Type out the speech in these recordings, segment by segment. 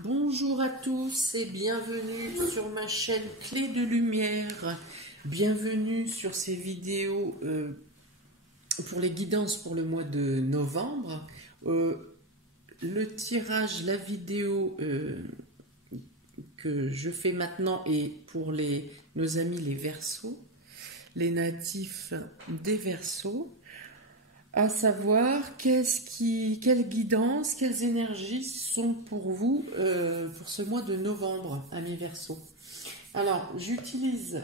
Bonjour à tous et bienvenue sur ma chaîne Clé de Lumière. Bienvenue sur ces vidéos pour les guidances pour le mois de novembre. Le tirage, la vidéo que je fais maintenant est pour nos amis les Verseaux, les natifs des Verseaux. À savoir, quelles guidances, quelles énergies sont pour vous pour ce mois de novembre, amis Verseaux. Alors, j'utilise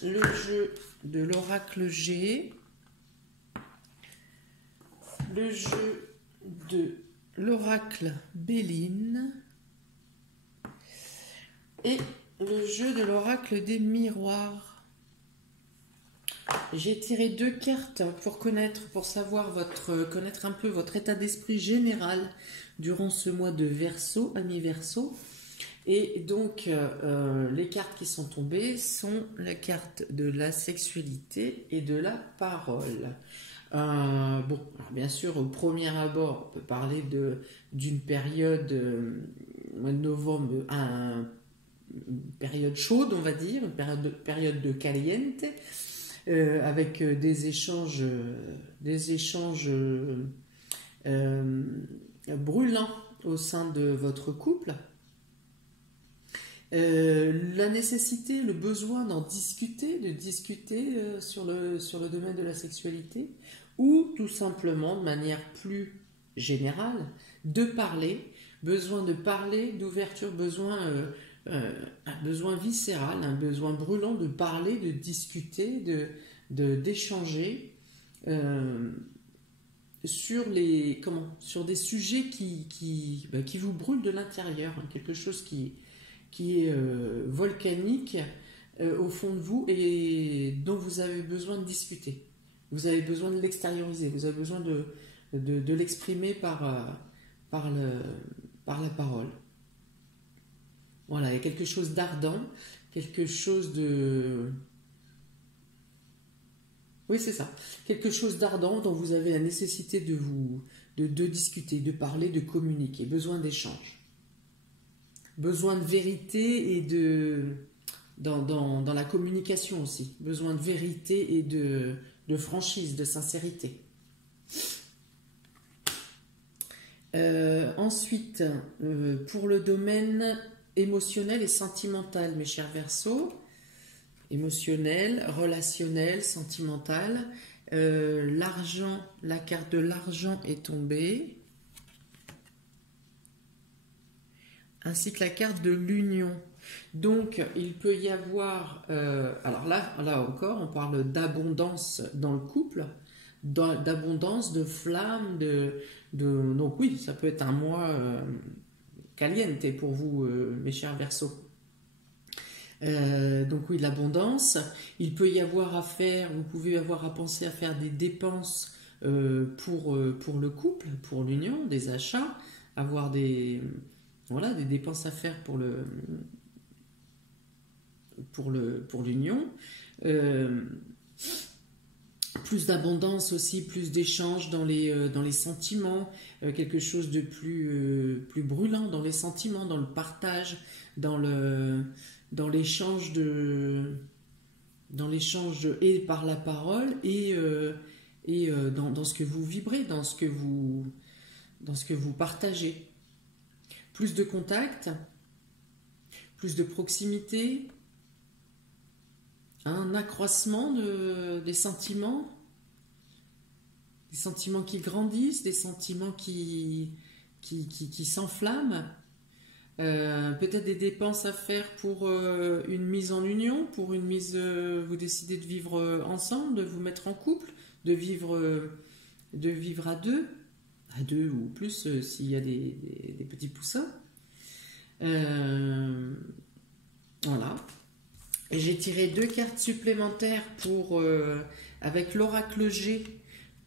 le jeu de l'oracle G, le jeu de l'oracle Béline et le jeu de l'oracle des miroirs. J'ai tiré 2 cartes pour connaître un peu votre état d'esprit général durant ce mois de Verseau, amis Verseau. Et donc, les cartes qui sont tombées sont la carte de la sexualité et de la parole. Bon, alors bien sûr, au premier abord, on peut parler d'une période, mois de novembre, une période chaude, on va dire, une période de caliente. Avec des échanges brûlants au sein de votre couple. La nécessité, le besoin d'en discuter, sur le domaine de la sexualité, ou tout simplement de manière plus générale, de parler, besoin de parler, d'ouverture, un besoin viscéral, un besoin brûlant de parler, de discuter, d'échanger sur des sujets qui vous brûlent de l'intérieur, hein, quelque chose qui est volcanique au fond de vous et dont vous avez besoin de discuter. Vous avez besoin de l'extérioriser, vous avez besoin de l'exprimer par la parole. Voilà, il y a quelque chose d'ardent, quelque chose de... Oui, c'est ça. Quelque chose d'ardent dont vous avez la nécessité de discuter, de parler, de communiquer. Besoin d'échange. Besoin de vérité et dans la communication aussi. Besoin de vérité et de franchise, de sincérité. Ensuite, pour le domaine émotionnel et sentimental, mes chers Verseaux, émotionnel, relationnel, sentimental, l'argent, la carte de l'argent est tombée, ainsi que la carte de l'union. Donc, il peut y avoir, alors là encore, on parle d'abondance dans le couple, d'abondance, de flamme, donc oui, ça peut être un mois caliente pour vous, mes chers Verseaux. Donc oui, l'abondance. Il peut y avoir vous pouvez avoir à penser à faire des dépenses pour le couple, pour l'union, des achats, avoir des dépenses à faire pour l'union. Plus d'abondance aussi, plus d'échanges dans les sentiments, quelque chose de plus brûlant dans les sentiments, dans le partage, dans l'échange et par la parole et dans ce que vous vibrez, dans ce que vous partagez. Plus de contact, plus de proximité, un accroissement des sentiments qui grandissent, des sentiments qui s'enflamment. Peut-être des dépenses à faire pour une mise en union, pour une mise, vous décidez de vivre ensemble, de vous mettre en couple, de vivre à deux ou plus s'il y a des petits poussins. Voilà. Et j'ai tiré 2 cartes supplémentaires avec l'oracle G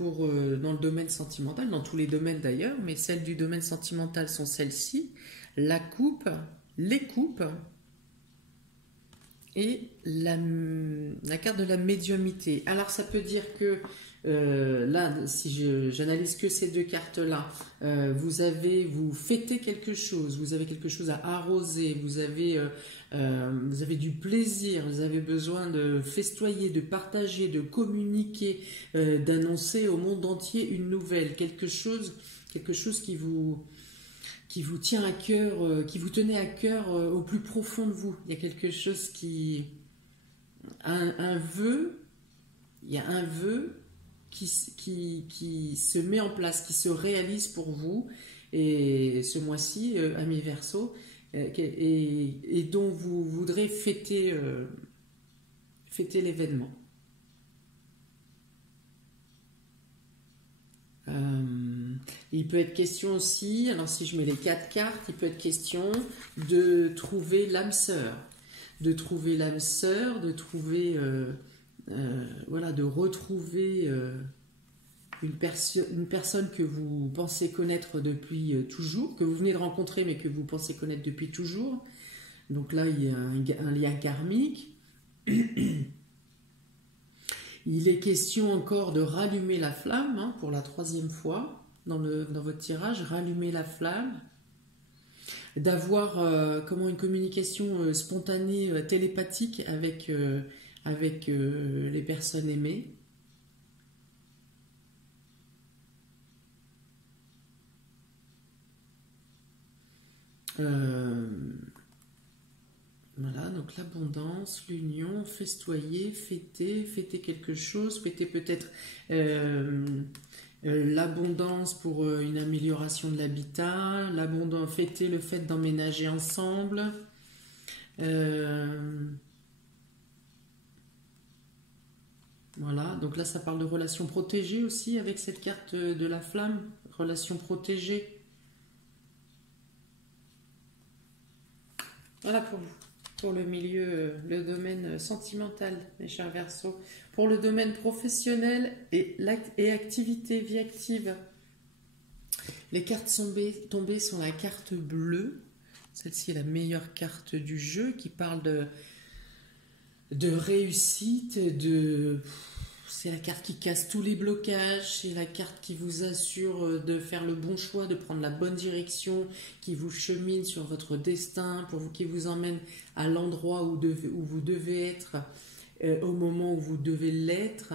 dans le domaine sentimental, dans tous les domaines d'ailleurs, mais celles du domaine sentimental sont celles-ci. La coupe, les coupes et la carte de la médiumnité. Alors ça peut dire que là, si j'analyse que ces deux cartes-là, vous fêtez quelque chose, vous avez quelque chose à arroser, vous avez du plaisir, vous avez besoin de festoyer, de partager, de communiquer, d'annoncer au monde entier une nouvelle, quelque chose qui vous tient à cœur, qui vous tenait à cœur au plus profond de vous. Il y a quelque chose un vœu, il y a un vœu qui se met en place, qui se réalise pour vous, et ce mois-ci, ami Verseau, et dont vous voudrez fêter l'événement. Il peut être question aussi, alors si je mets les 4 cartes, il peut être question de trouver l'âme sœur, de trouver voilà, de retrouver une personne que vous pensez connaître depuis toujours, que vous venez de rencontrer mais que vous pensez connaître depuis toujours. Donc là, il y a un lien karmique. Il est question encore de rallumer la flamme, hein, pour la 3e fois dans votre tirage, rallumer la flamme, d'avoir une communication spontanée, télépathique avec les personnes aimées. Voilà, donc l'abondance, l'union, festoyer, fêter quelque chose, fêter peut-être l'abondance pour une amélioration de l'habitat, fêter le fait d'emménager ensemble. Voilà, donc là ça parle de relations protégées aussi avec cette carte de la flamme, relations protégées. Voilà pour vous. Pour le milieu, le domaine sentimental, mes chers Verseaux. Pour le domaine professionnel et activité, vie active. Les cartes tombées sont la carte bleue. Celle-ci est la meilleure carte du jeu qui parle de réussite, c'est la carte qui casse tous les blocages, c'est la carte qui vous assure de faire le bon choix, de prendre la bonne direction, qui vous chemine sur votre destin, qui vous emmène à l'endroit où vous devez être, au moment où vous devez l'être.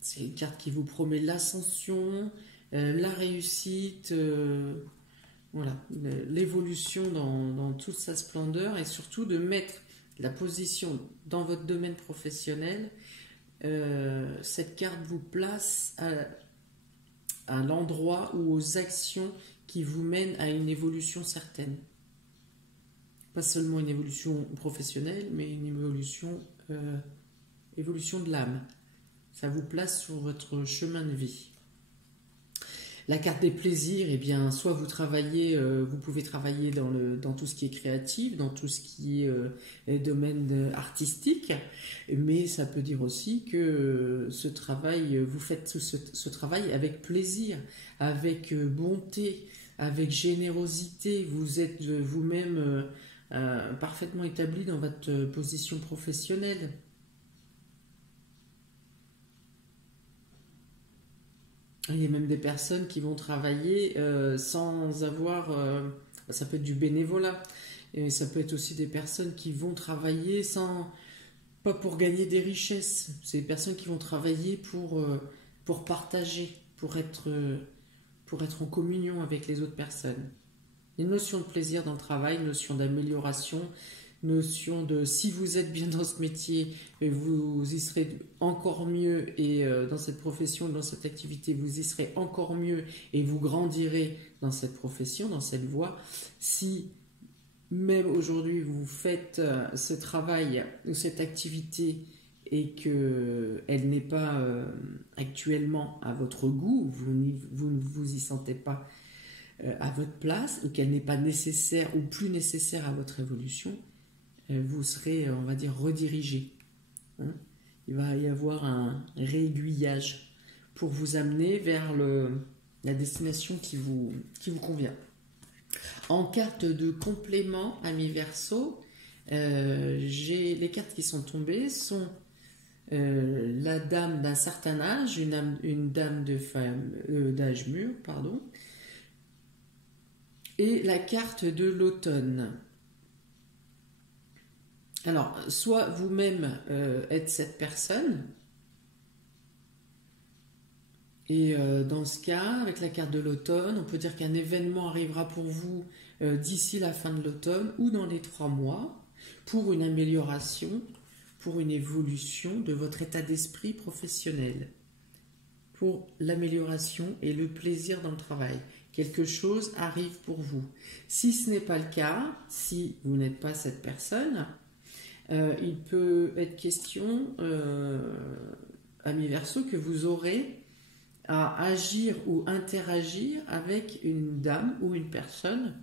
C'est une carte qui vous promet l'ascension, la réussite, voilà, l'évolution dans toute sa splendeur, et surtout de mettre la position dans votre domaine professionnel. Cette carte vous place à l'endroit ou aux actions qui vous mènent à une évolution certaine. Pas seulement une évolution professionnelle, mais une évolution de l'âme. Ça vous place sur votre chemin de vie. La carte des plaisirs, eh bien, soit vous pouvez travailler dans tout ce qui est créatif, dans tout ce qui est domaine artistique, mais ça peut dire aussi que vous faites ce travail avec plaisir, avec bonté, avec générosité. Vous êtes vous-même parfaitement établi dans votre position professionnelle. Il y a même des personnes qui vont travailler sans avoir... ça peut être du bénévolat. Et ça peut être aussi des personnes qui vont travailler pas pour gagner des richesses. C'est des personnes qui vont travailler pour partager, pour être en communion avec les autres personnes. Une notion de plaisir dans le travail, une notion d'amélioration, notion de si vous êtes bien dans ce métier, vous y serez encore mieux, et dans cette profession, dans cette activité, vous y serez encore mieux et vous grandirez dans cette profession, dans cette voie. Si même aujourd'hui vous faites ce travail ou cette activité et qu'elle n'est pas actuellement à votre goût, vous ne vous y sentez pas à votre place, ou qu'elle n'est pas nécessaire ou plus nécessaire à votre évolution, vous serez, on va dire, redirigé. Hein. Il va y avoir un réaiguillage pour vous amener vers la destination qui vous convient. En carte de complément, ami Verseau, les cartes qui sont tombées sont la dame d'un certain âge, une dame d'âge mûr, pardon, et la carte de l'automne. Alors, soit vous-même êtes cette personne, et dans ce cas, avec la carte de l'automne, on peut dire qu'un événement arrivera pour vous d'ici la fin de l'automne ou dans les 3 mois pour une amélioration, pour une évolution de votre état d'esprit professionnel, pour l'amélioration et le plaisir dans le travail. Quelque chose arrive pour vous. Si ce n'est pas le cas, si vous n'êtes pas cette personne, il peut être question, ami Verseau, que vous aurez à agir ou interagir avec une dame ou une personne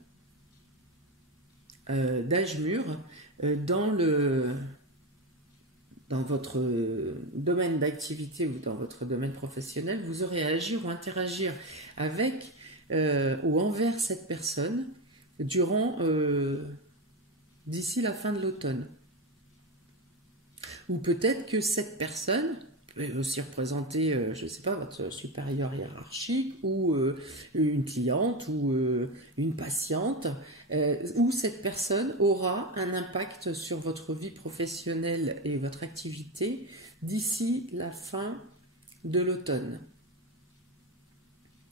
d'âge mûr dans votre domaine d'activité ou dans votre domaine professionnel. Vous aurez à agir ou interagir avec ou envers cette personne d'ici la fin de l'automne. Ou peut-être que cette personne peut aussi représenter, je ne sais pas, votre supérieur hiérarchique ou une cliente ou une patiente, où cette personne aura un impact sur votre vie professionnelle et votre activité d'ici la fin de l'automne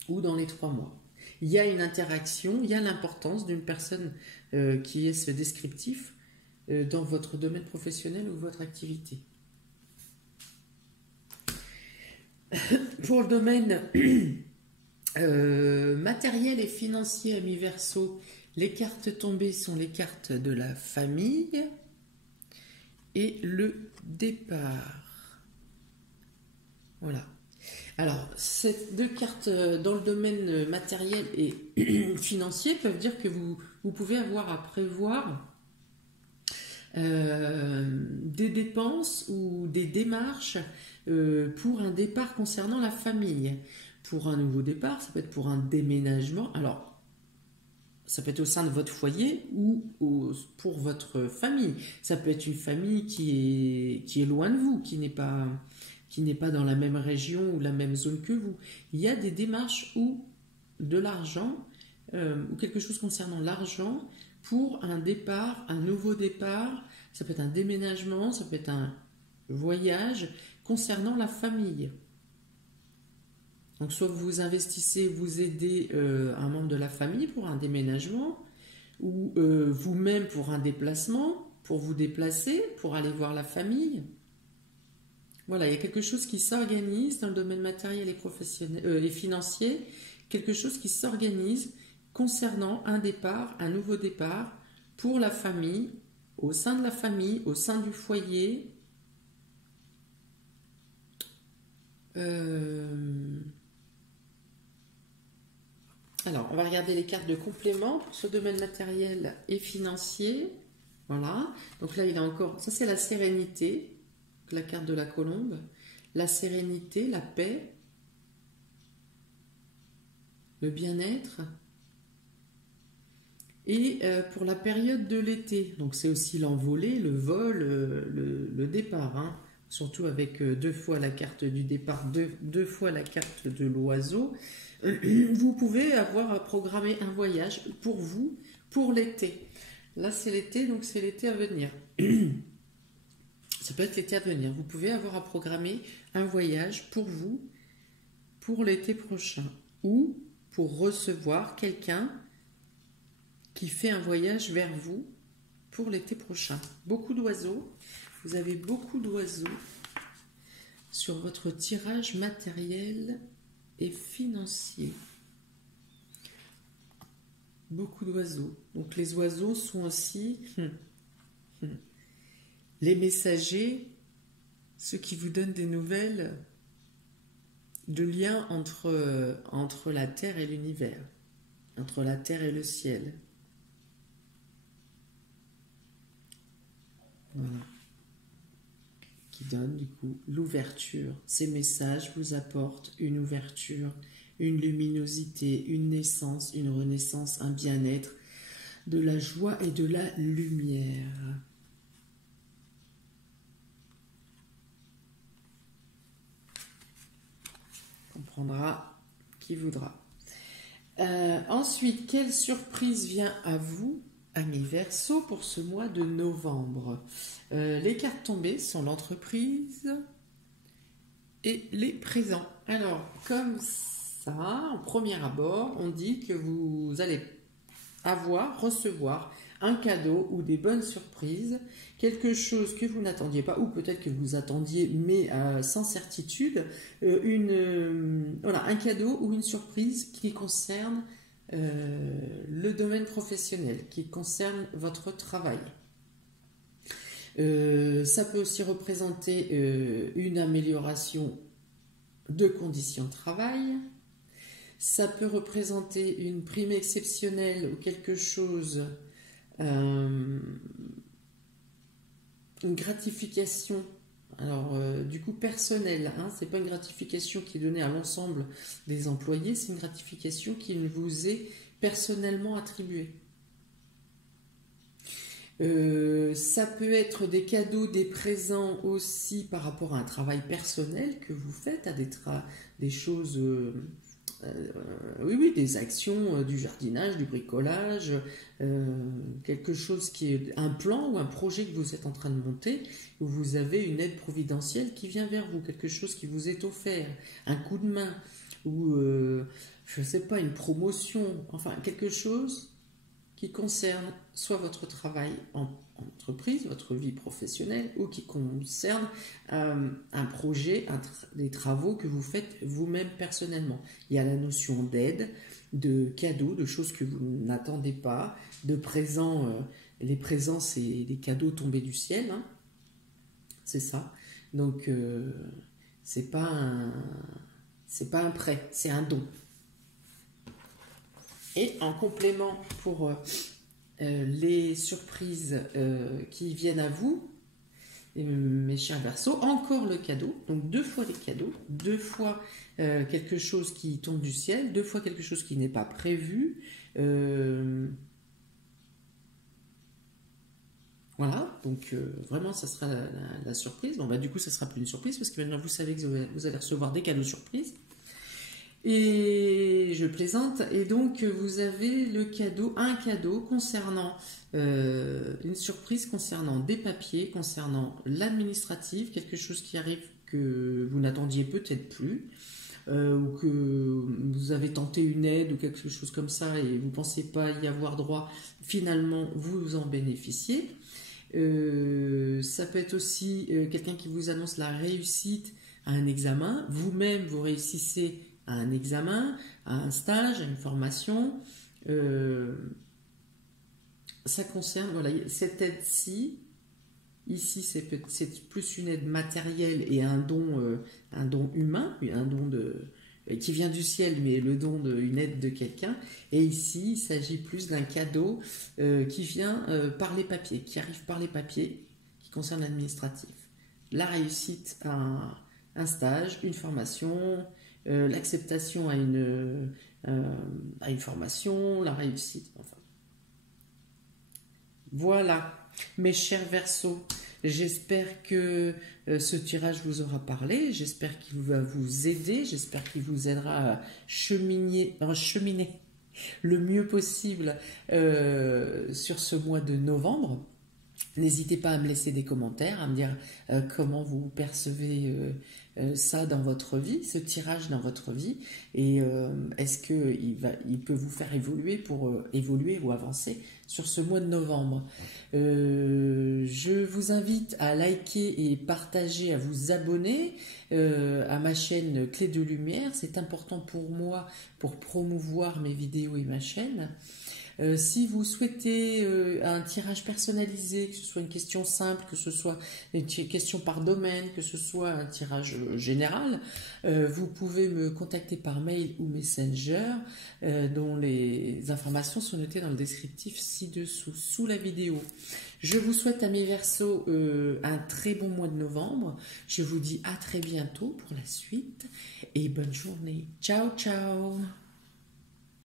ou dans les 3 mois. Il y a une interaction, il y a l'importance d'une personne qui est ce descriptif dans votre domaine professionnel ou votre activité. Pour le domaine matériel et financier, ami Verseau, les cartes tombées sont les cartes de la famille et le départ. Voilà. Alors, ces 2 cartes dans le domaine matériel et financier peuvent dire que vous pouvez avoir à prévoir des dépenses ou des démarches pour un départ concernant la famille. Pour un nouveau départ, ça peut être pour un déménagement. Alors, ça peut être au sein de votre foyer ou pour votre famille. Ça peut être une famille qui est loin de vous, qui n'est pas dans la même région ou la même zone que vous. Il y a des démarches ou de l'argent ou quelque chose concernant l'argent pour un départ, un nouveau départ. Ça peut être un déménagement, ça peut être un voyage concernant la famille. Donc soit vous investissez, vous aidez un membre de la famille pour un déménagement ou vous-même pour un déplacement, pour vous déplacer, pour aller voir la famille. Voilà, il y a quelque chose qui s'organise dans le domaine matériel et professionnel et financier, quelque chose qui s'organise concernant un départ, un nouveau départ pour la famille, au sein de la famille, au sein du foyer. Alors, on va regarder les cartes de complément pour ce domaine matériel et financier. Voilà, donc là il a encore, ça c'est la sérénité, la carte de la colombe, la sérénité, la paix, le bien-être. Et pour la période de l'été, donc c'est aussi l'envolée, le vol, le départ, hein. Surtout avec 2 fois la carte du départ, 2 fois la carte de l'oiseau. Vous pouvez avoir à programmer un voyage pour vous, pour l'été. Là c'est l'été, donc c'est l'été à venir. Ça peut être l'été à venir. Vous pouvez avoir à programmer un voyage pour vous, pour l'été prochain, ou pour recevoir quelqu'un qui fait un voyage vers vous pour l'été prochain. Beaucoup d'oiseaux. Vous avez beaucoup d'oiseaux sur votre tirage matériel et financier. Beaucoup d'oiseaux. Donc les oiseaux sont aussi les messagers, ceux qui vous donnent des nouvelles de lien entre la terre et l'univers, entre la terre et le ciel. Voilà. Qui donne du coup l'ouverture. Ces messages vous apportent une ouverture une luminosité, une naissance, une renaissance, un bien-être, de la joie et de la lumière. Comprendra qui voudra. Ensuite, quelle surprise vient à vous, amis Verseau, pour ce mois de novembre? Les cartes tombées sont l'entreprise et les présents. Alors, comme ça, en premier abord, on dit que vous allez recevoir un cadeau ou des bonnes surprises, quelque chose que vous n'attendiez pas, ou peut-être que vous attendiez, mais sans certitude, voilà, un cadeau ou une surprise qui concerne le domaine professionnel, qui concerne votre travail. Ça peut aussi représenter une amélioration de conditions de travail. Ça peut représenter une prime exceptionnelle ou quelque chose, une gratification, alors du coup personnelle, hein, c'est pas une gratification qui est donnée à l'ensemble des employés, c'est une gratification qui vous est personnellement attribuée. Ça peut être des cadeaux, des présents aussi par rapport à un travail personnel que vous faites, à des choses, oui, des actions, du jardinage, du bricolage, quelque chose qui est un plan ou un projet que vous êtes en train de monter, où vous avez une aide providentielle qui vient vers vous, quelque chose qui vous est offert, un coup de main, ou je ne sais pas, une promotion, enfin quelque chose qui concerne soit votre travail en entreprise, votre vie professionnelle, ou qui concerne un projet, des travaux que vous faites vous-même personnellement. Il y a la notion d'aide, de cadeaux, de choses que vous n'attendez pas, de présents. Les présents, c'est des cadeaux tombés du ciel, hein. C'est ça. Donc, c'est pas un prêt, c'est un don. Et en complément pour les surprises qui viennent à vous, mes chers Verseaux, encore le cadeau, donc 2 fois les cadeaux, 2 fois quelque chose qui tombe du ciel, 2 fois quelque chose qui n'est pas prévu. Voilà, donc vraiment ça sera la surprise. Bon, bah, du coup ça sera plus une surprise parce que maintenant vous savez que vous allez recevoir des cadeaux surprises. Et je plaisante, et donc vous avez un cadeau concernant une surprise concernant des papiers, concernant l'administratif, quelque chose qui arrive que vous n'attendiez peut-être plus, ou que vous avez tenté une aide ou quelque chose comme ça et vous ne pensez pas y avoir droit, finalement vous en bénéficiez. Ça peut être aussi quelqu'un qui vous annonce la réussite à un examen, vous-même vous réussissez à un examen, à un stage, à une formation. Ça concerne, voilà, cette aide-ci, ici c'est plus une aide matérielle et un don humain, un don qui vient du ciel, mais le don d'une aide de quelqu'un. Et ici, il s'agit plus d'un cadeau qui vient par les papiers, qui arrive par les papiers, qui concerne l'administratif. La réussite à un stage, une formation, l'acceptation à une formation, la réussite, enfin. Voilà, mes chers Verseaux, j'espère que ce tirage vous aura parlé, j'espère qu'il va vous aider, j'espère qu'il vous aidera à cheminer le mieux possible sur ce mois de novembre. N'hésitez pas à me laisser des commentaires, à me dire comment vous percevez ça dans votre vie, ce tirage dans votre vie, et est-ce qu'il peut vous faire évoluer pour évoluer ou avancer sur ce mois de novembre. Je vous invite à liker et partager, à vous abonner à ma chaîne Clé de Lumière. C'est important pour moi pour promouvoir mes vidéos et ma chaîne. Si vous souhaitez un tirage personnalisé, que ce soit une question simple, que ce soit une question par domaine, que ce soit un tirage général, vous pouvez me contacter par mail ou Messenger, dont les informations sont notées dans le descriptif ci-dessous, sous la vidéo. Je vous souhaite à mes Verseaux un très bon mois de novembre. Je vous dis à très bientôt pour la suite et bonne journée. Ciao, ciao!